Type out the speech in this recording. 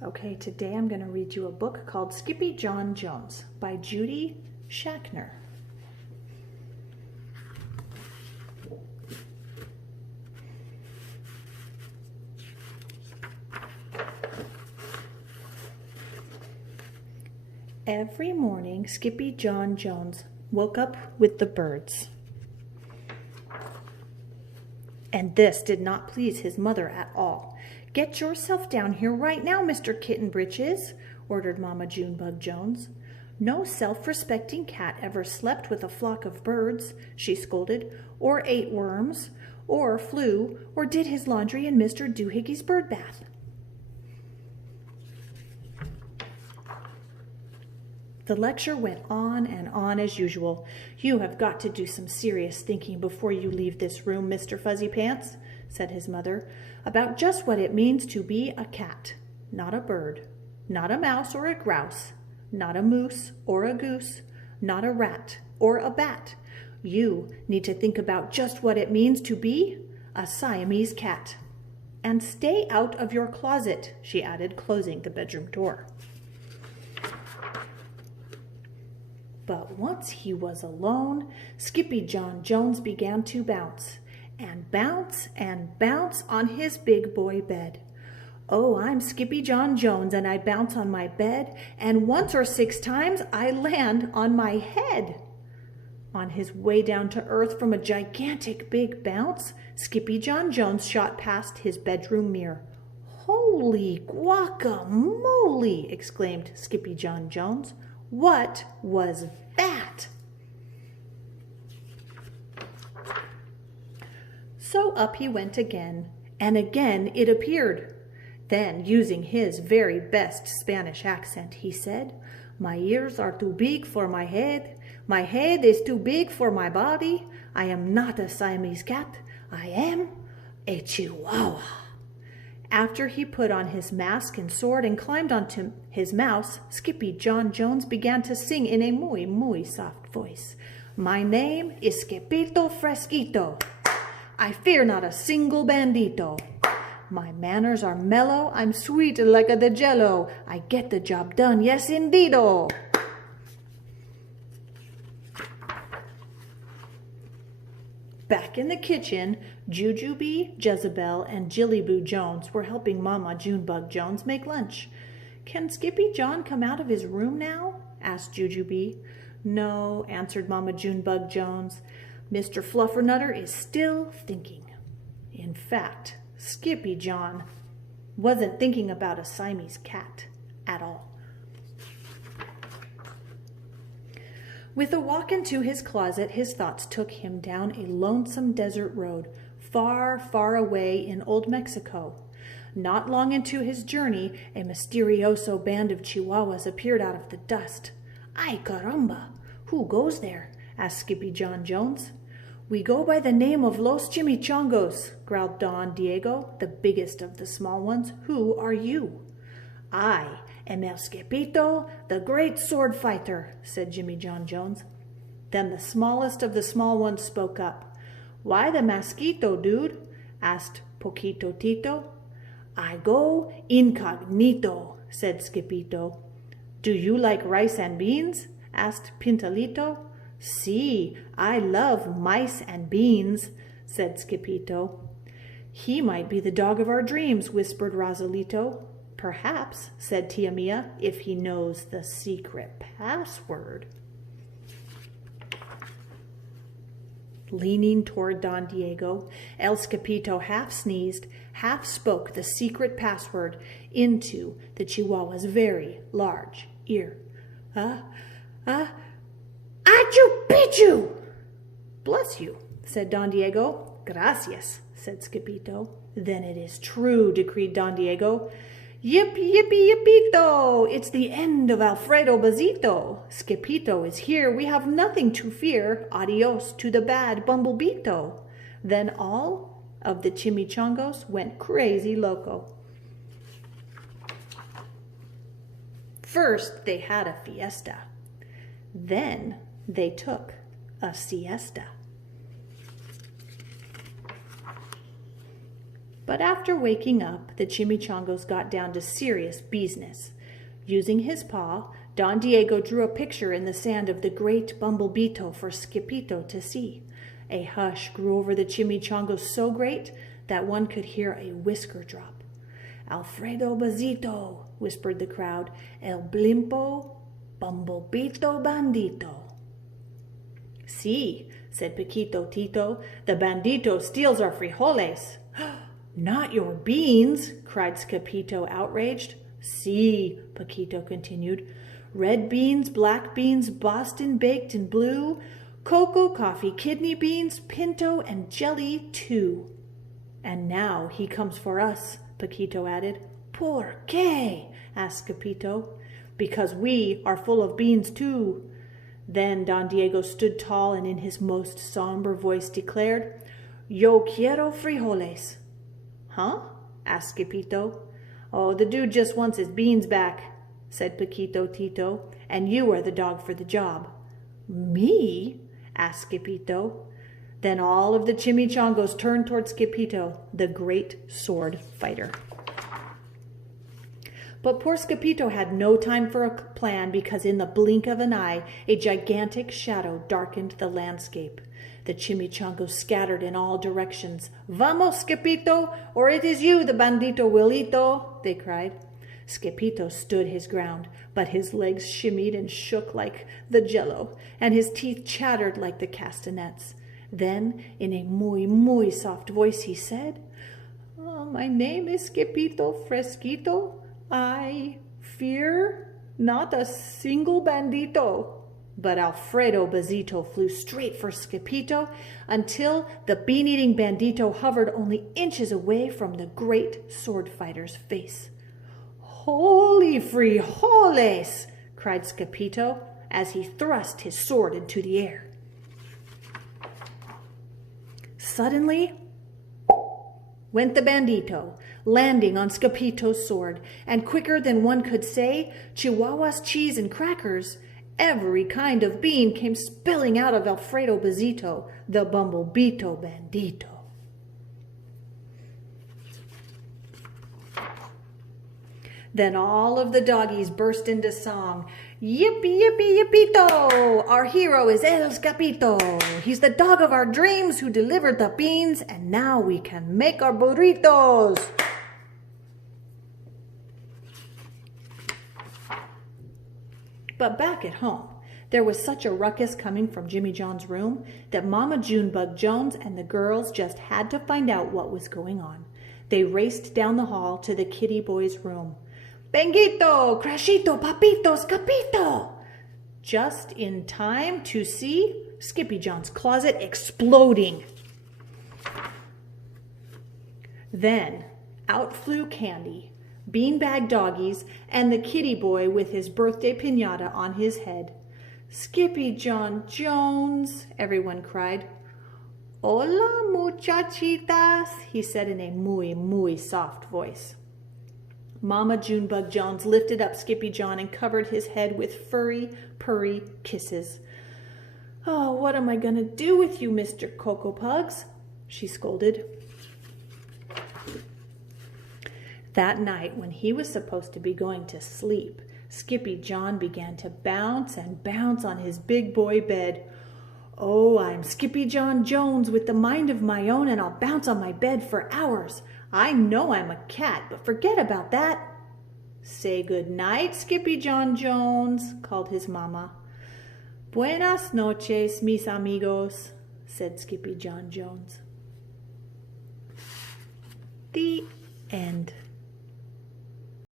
Okay, today I'm going to read you a book called Skippyjon Jones by Judy Schachner. Every morning, Skippyjon Jones woke up with the birds. And this did not please his mother at all. "Get yourself down here right now, Mr. Kitten Britches," ordered Mama Junebug Jones. "No self-respecting cat ever slept with a flock of birds," she scolded, "or ate worms, or flew, or did his laundry in Mr. Doohickeys' bird bath." The lecture went on and on as usual. "You have got to do some serious thinking before you leave this room, Mr. Fuzzy Pants," said his mother, "about just what it means to be a cat, not a bird, not a mouse or a grouse, not a moose or a goose, not a rat or a bat. You need to think about just what it means to be a Siamese cat. And stay out of your closet," she added, closing the bedroom door. But once he was alone, Skippyjon Jones began to bounce and bounce and bounce on his big boy bed. "Oh, I'm Skippyjon Jones, and I bounce on my bed, and once or 6 times I land on my head." On his way down to earth from a gigantic big bounce, Skippyjon Jones shot past his bedroom mirror. "Holy guacamole!" exclaimed Skippyjon Jones. "What was that?" So up he went again, and again it appeared. Then, using his very best Spanish accent, he said, "My ears are too big for my head is too big for my body. I am not a Siamese cat, I am a Chihuahua." After he put on his mask and sword and climbed onto his mouse, Skippyjon Jones began to sing in a muy soft voice. "My name is Skippito Fresquito. I fear not a single bandito. My manners are mellow, I'm sweet like a de jello. I get the job done, yes indeedo." Back in the kitchen, Jujubee, Jezebel, and Jillyboo Jones were helping Mama Junebug Jones make lunch. "Can Skippyjon come out of his room now?" asked Jujubee. "No," answered Mama Junebug Jones. "Mr. Fluffernutter is still thinking." In fact, Skippyjon wasn't thinking about a Siamese cat at all. With a walk into his closet, his thoughts took him down a lonesome desert road, far, far away in old Mexico. Not long into his journey, a mysterioso band of Chihuahuas appeared out of the dust. "Ay caramba! Who goes there?" asked Skippyjon Jones. "We go by the name of Los Chimichangos," growled Don Diego, the biggest of the small ones. "Who are you?" "I am El Skippito, the great sword fighter," said Skippyjon Jones. Then the smallest of the small ones spoke up. "Why the masquito, dude?" asked Poquito Tito. "I go incognito," said Skippito. "Do you like rice and beans?" asked Pintalito. "See, I love mice and beans," said Skippito. "He might be the dog of our dreams," whispered Rosalito. "Perhaps," said Tia Mia, "if he knows the secret password." Leaning toward Don Diego, El Skippito half sneezed, half spoke the secret password into the Chihuahua's very large ear. Achu Pichu! "Bless you," said Don Diego. "Gracias," said Skippito. "Then it is true," decreed Don Diego. "Yip, yippee, yippito! It's the end of Alfredo Bazito. Skippito is here. We have nothing to fear. Adios to the bad Bumblebeeto." Then all of the Chimichangos went crazy loco. First, they had a fiesta. Then they took a siesta. But after waking up, the chimichangos got down to serious business. Using his paw, Don Diego drew a picture in the sand of the great Bumblebeeto for Skippyjo to see. A hush grew over the chimichangos so great that one could hear a whisker drop. "Alfredo Bazito," whispered the crowd. "El Blimpo, Bumblebeeto Bandito." "Sí," said Paquito Tito, "the bandito steals our frijoles." "Not your beans," cried Skippyjo, outraged. "Sí," Paquito continued. "Red beans, black beans, Boston baked and blue, cocoa, coffee, kidney beans, pinto, and jelly too." "And now he comes for us," Paquito added. "Por qué?" asked Skippyjo. "Because we are full of beans too." Then Don Diego stood tall and in his most somber voice declared, "Yo quiero frijoles." "Huh?" asked Skippyjo. "Oh, the dude just wants his beans back," said Paquito Tito, "and you are the dog for the job." "Me?" asked Skippyjo. Then all of the chimichangos turned toward Skippyjo, the great sword fighter. But poor Skippyjo had no time for a plan, because in the blink of an eye, a gigantic shadow darkened the landscape. The chimichangos scattered in all directions. "Vamos, Skippyjo, or it is you, the bandito Willito," they cried. Skippyjo stood his ground, but his legs shimmied and shook like the jello, and his teeth chattered like the castanets. Then, in a muy soft voice, he said, "Oh, my name is Skippyjo Fresquito. I fear not a single bandito." But Alfredo Bazito flew straight for Skippyjo until the bean-eating bandito hovered only inches away from the great sword fighter's face. "Holy frijoles!" cried Skippyjo as he thrust his sword into the air. Suddenly went the bandito, landing on Skippyjo's sword, and quicker than one could say Chihuahua's cheese and crackers, every kind of bean came spilling out of Alfredo Bazito, the Bumblebeeto bandito. Then all of the doggies burst into song. "Yippee, yippee, yippito! Our hero is El Skippyjo. He's the dog of our dreams who delivered the beans, and now we can make our burritos." But back at home, there was such a ruckus coming from Jimmy John's room that Mama Junebug Jones and the girls just had to find out what was going on. They raced down the hall to the kitty boy's room. "Benguito, Crashito, Papito, Skippyjo!" Just in time to see Skippyjon's closet exploding. Then out flew Candy, beanbag doggies, and the kitty boy with his birthday piñata on his head. "Skippyjon Jones!" everyone cried. "Hola, muchachitas," he said in a muy soft voice. Mama Junebug Jones lifted up Skippyjon and covered his head with furry, purry kisses. "Oh, what am I going to do with you, Mr. Cocoa Pugs?" she scolded. That night, when he was supposed to be going to sleep, Skippyjon began to bounce and bounce on his big boy bed. "Oh, I'm Skippyjon Jones with the mind of my own, and I'll bounce on my bed for hours. I know I'm a cat, but forget about that." "Say good night, Skippyjon Jones," called his mama. "Buenas noches, mis amigos," said Skippyjon Jones. The end.